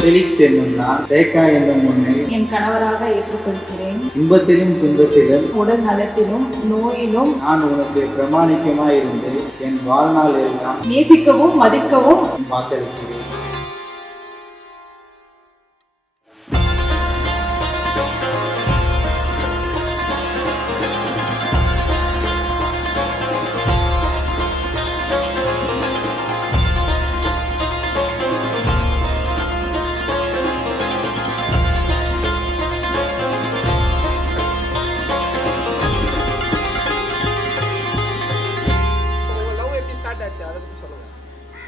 Felix என்னும் நான் ரேகா என்னும் உன்னை என் கணவராக ஏற்றுக்கொள்கிறேன். இன்பத்திலும் துன்பத்திலும் உடல் நலத்திலும் நோயிலும் நான் உனக்கு பிரமாணிக்கமாய் இருந்து என் வாழ்நாள் எல்லாம் நேசிக்கவும் மதிக்கவும் வாக்களிக்கிறேன்.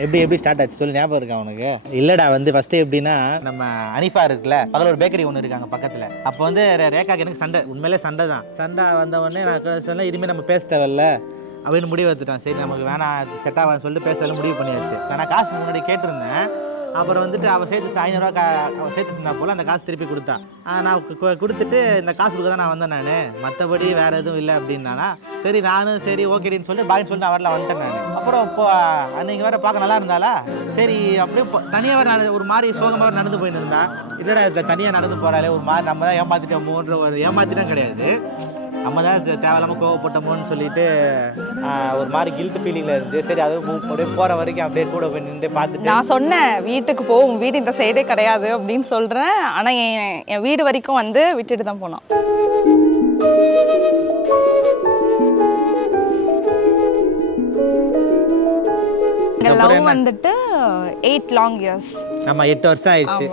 எப்படி ஸ்டார்ட் ஆச்சு சொல்லி ஞாபகம் இருக்கா உனக்கு? இல்லடா வந்து ஃபர்ஸ்ட் எப்படின்னா நம்ம அனிஃபா இருக்குல்ல, பக்கத்தில் ஒரு பேக்கரி ஒன்று இருக்காங்க பக்கத்தில். அப்போ வந்து ரேகாக்கு எனக்கு சண்டை, உண்மையிலே சண்டை தான். சண்டை வந்த உடனே நான் சொன்னேன் இனிமேல் நம்ம பேச தேவையில்ல அப்படின்னு முடிவு எடுத்துட்டோம். சரி நமக்கு வேணாம் செட் ஆகான்னு சொல்லிட்டு பேசலாம் முடிவு பண்ணியாச்சு. நான் காசு முன்னாடி கேட்டிருந்தேன். அப்புறம் வந்துட்டு அவள் சேர்த்து 500 ரூபா அவள் சேர்த்து வச்சிருந்தா போல் அந்த காசு திருப்பி கொடுத்தா. நான் கொடுத்துட்டு இந்த காசு கொடுக்க தான் நான் வந்தேன். நான் மற்றபடி வேறு எதுவும் இல்லை அப்படின்னானா சரி நானும் சரி ஓகேடின்னு சொல்லிட்டு பாயின்னு சொல்லிட்டு அவரில் வந்துட்டேன் நான். அப்புறம் இப்போ அன்றைக்கி வேறு பார்க்க நல்லா இருந்தாலா, சரி அப்படியே தனியாக வேறு ஒரு மாதிரி சோகமாக நடந்து போயின்னு இருந்தா. இல்லைடா இதில் தனியாக நடந்து போகிறாலே ஒரு மாதிரி நம்ம தான் ஏமாற்றிட்டோமோன்ற ஒரு ஏமாற்றிதான் கிடையாது, நம்ம தான் தேவையில்லாமல் கோவப்பட்டோமோன்னு சொல்லிட்டு ஒரு மாதிரி கில்ட் ஃபீலிங்கில் இருந்துச்சு. சரி அது அப்படியே போகிற வரைக்கும் அப்படியே கூட போய் நின்று பார்த்துட்டு நான் சொன்னேன் வீட்டுக்கு போ, உன் வீடு இந்த சைடே கிடையாது அப்படின்னு சொல்கிறேன். ஆனால் என் வீடு வரைக்கும் வந்து விட்டுட்டு தான் போனான். லவ் வந்துட்டு 8 long years. நம்ம 8 வருஷம் ஆயிடுச்சு.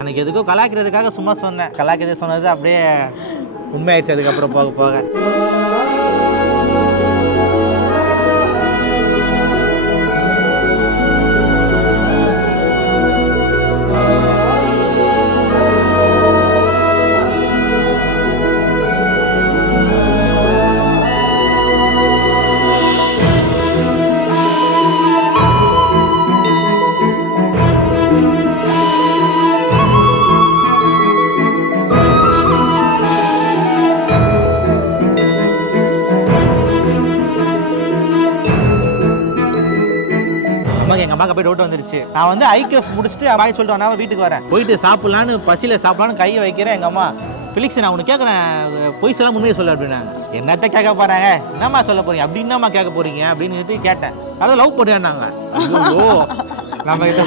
எனக்கு எதுக்கோ கலாய்க்கிறதுக்காக சும்மா சொன்னேன். கலாய்க்கிறது சொன்னது அப்படியே உண்மையாயிடுச்சு அதுக்கப்புறம் போக போக. எங்கள் அம்மாவுக்கு போய் டவுட் வந்துருச்சு. நான் வந்து ஐகேஃப் முடிச்சுட்டு பாய் சொல்லிட்டு வந்தா வீட்டுக்கு வரேன். போயிட்டு சாப்பிட்லான்னு பசியில் சாப்பிட்லான்னு கையை வைக்கிறேன். எங்கள் அம்மா ஃபிலிக்ஸ் நான் உனக்கு கேட்குறேன் பொய் சொல்ல உண்மையை சொல்ல அப்படின்னாங்க. என்னத்த கேட்க போகிறாங்க, என்னம்மா சொல்ல போகிறீங்க அப்படின்னம்மா கேட்க போகிறீங்க அப்படின்னு சொல்லிட்டு கேட்டேன். அதாவது லவ் பண்ணுறாங்க. நம்ம இதை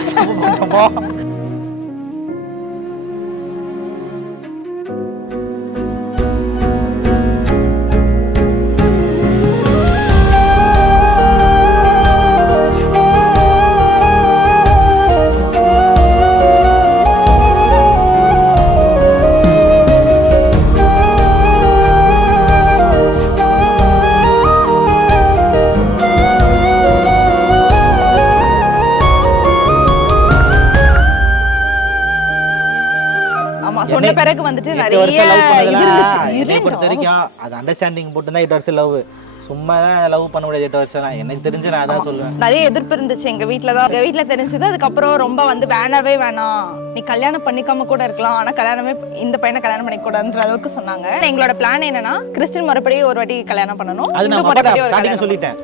சொன்ன பிறகு வந்துட்டு நிறைய பொறுத்த வரைக்கும் அது அண்டர்ஸ்டாண்டிங் போட்டு தான் 8 வருஷம் லவ். சும்மா தான் லவ் பண்ண முடியாது 8 வருஷம். எனக்கு தெரிஞ்சு நான் அதான் சொல்லுவேன். நிறைய எதிர்ப்பு இருந்துச்சு எங்க வீட்டில் தான். எங்கள் வீட்டில் தெரிஞ்சது. அதுக்கப்புறம் ரொம்ப வந்து வேண்டாவே வேணாம், நீ கல்யாணம் பண்ணிக்காம கூட இருக்கலாம், ஆனால் கல்யாணமே இந்த பையனை கல்யாணம் பண்ணிக்கூடாதுன்ற அளவுக்கு சொன்னாங்க. எங்களோட பிளான் என்னன்னா கிறிஸ்டின் முறைப்படி ஒரு வாட்டி கல்யாணம் பண்ணணும். அது நான் சொல்லிட்டேன்.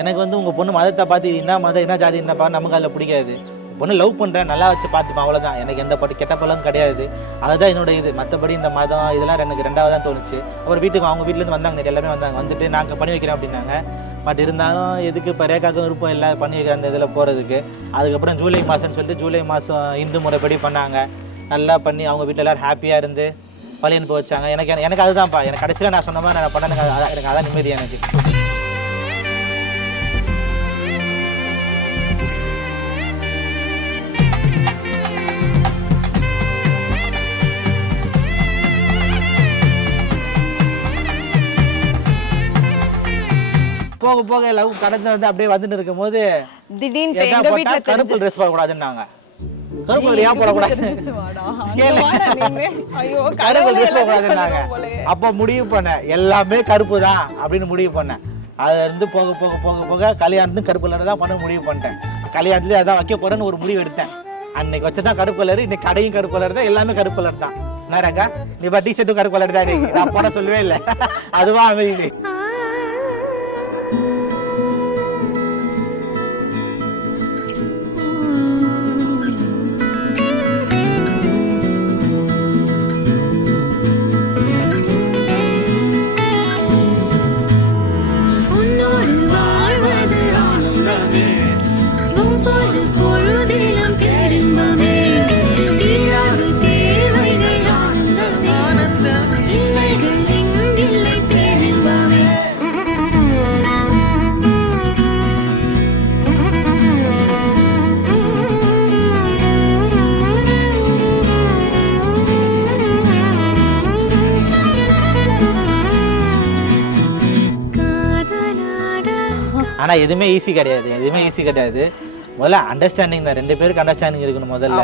எனக்கு வந்து உங்க பொண்ணு மதத்தை பார்த்து என்ன மதம் என்ன ஜாதி என்னப்பா நமக்கு அதில் பிடிக்காது. பொண்ணு லவ் பண்ணுறேன் நல்லா வச்சு பார்த்துப்பேன், அவ்வளோதான். எனக்கு எந்த கெட்ட பழம் கிடையாது. அதுதான் என்னோட இது. மற்றபடி இந்த மதம் இதெல்லாம் எனக்கு ரெண்டாவது தான் தோணுச்சு. ஒரு வீட்டுக்கு அவங்க வீட்டிலேருந்து வந்தாங்க, எல்லாமே வந்தாங்க. வந்துட்டு நாங்கள் பண்ணி வைக்கிறோம் அப்படின்னாங்க. பட் இருந்தாலும் எதுக்கு இப்போ ரேகாக்கும் விருப்பம் இல்லை பண்ணி வைக்கிற அந்த இதில் போகிறதுக்கு. அதுக்கப்புறம் ஜூலை மாதம்னு சொல்லிட்டு ஜூலை மாதம் இந்து முறைப்படி பண்ணாங்க. நல்லா பண்ணி அவங்க வீட்டில் எல்லோரும் ஹாப்பியாக இருந்து பழி அனுப்பி வச்சாங்க. எனக்கு அதுதான்ப்பா. எனக்கு கடைசியில் நான் சொன்ன மாதிரி நான் பண்ண எனக்கு அதான் நிம்மதி. எனக்கு போக போக லவ் கடந்து வந்து அப்படியே வந்துட்டு இருக்கும் போது திடீர்னு எங்க வீட்ல கருப்பு ட்ரெஸ் போட கூடாதுன்னாங்க. கருப்பு ஏன் போடக்கூடாது, கருப்பு ட்ரெஸ் போட கூடாதுன்னாங்க. அப்போ முடிவு பண்ணேன் எல்லாமே கருப்பு தான் அப்படின்னு முடிவு பண்ணேன். அதுல இருந்து போக போக போக போக கல்யாணத்துக்கு கருப்பு கலர் தான் பண்ண முடிவு பண்ணிட்டேன். கல்யாணத்துலேயே அதான் வைக்க போறேன்னு ஒரு முடிவு எடுத்தேன். அன்னைக்கு வச்சதான் கருப்பு கலர், இன்னைக்கு கடையும் கருப்பு கலர் தான், எல்லாமே கருப்பு கலர் தான். என்னங்க நீ டி ஷர்ட்டும் கருப்பு கலர் தான். நான் போட சொல்லவே இல்லை, அதுவா அமைதி. ஆனால் எதுவுமே ஈஸி கிடையாது, முதல்ல அண்டர்ஸ்டாண்டிங் தான், 2 பேருக்கு அண்டர்ஸ்டாண்டிங் இருக்கணும். முதல்ல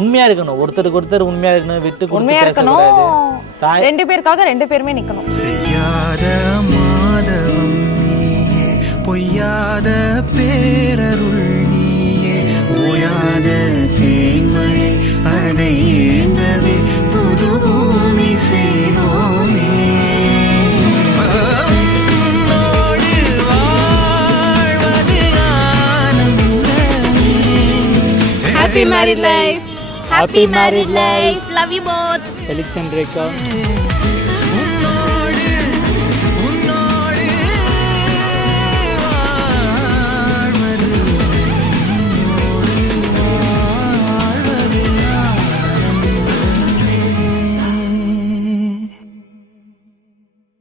உண்மையா இருக்கணும், ஒருத்தருக்கு ஒருத்தர் உண்மையா இருக்கணும், விட்டு உண்மையா கொடுத்து இருக்கணும். பேசக்கூடாது. 2 பேருக்காக 2 பேருமே நிக்கணும். செய்யாத மாதவம் நீயே, பொய்யாத பேரருள் நீயே, ஓயாத தேன்மழை அதை ஏந்தவே புது பூமி செய்வோமே. Happy married life. Happy married life. Love you both. Felix and Rekha.